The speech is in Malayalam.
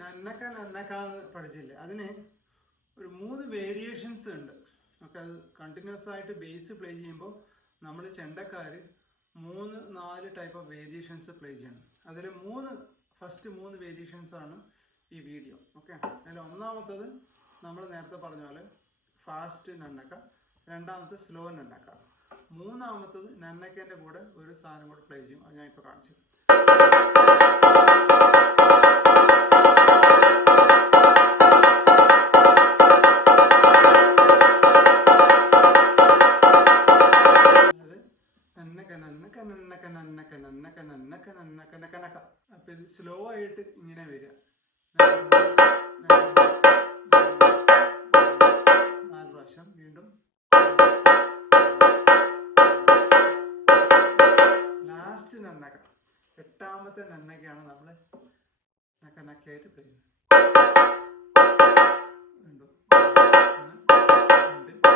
നന്നക്ക നന്നക്ക പഠിച്ചില്ലേ, അതിന് ഒരു 3 വേരിയേഷൻസ് ഉണ്ട്. ഓക്കെ, അത് കണ്ടിന്യൂസ് ആയിട്ട് ബേസ് പ്ലേ ചെയ്യുമ്പോൾ നമ്മൾ ചെണ്ടക്കാർ 3-4 ടൈപ്പ് ഓഫ് വേരിയേഷൻസ് പ്ലേ ചെയ്യണം. അതിൽ ഫസ്റ്റ് 3 വേരിയേഷൻസ് ആണ് ഈ വീഡിയോ. ഓക്കെ, അതിൽ ഒന്നാമത്തത് നമ്മൾ നേരത്തെ പറഞ്ഞ പോലെ ഫാസ്റ്റ് നന്നക്ക, രണ്ടാമത്തെ സ്ലോ നന്നക്ക, മൂന്നാമത്തത് നന്നക്കേൻ്റെ കൂടെ ഒരു സാധനം കൂടെ പ്ലേ ചെയ്യും. അത് ഞാൻ ഇപ്പോൾ കാണിച്ചു. അപ്പൊ ഇത് സ്ലോ ആയിട്ട് ഇങ്ങനെ വരിക. 4 പ്രാവശ്യം വീണ്ടും. ലാസ്റ്റ് നന്നക്ക, 8ാമത്തെ നന്നക്കയാണ് നമ്മൾ നക്കനക്കയായിട്ട് പ്ലേ ചെയ്യുന്നത്. വീണ്ടും 1 2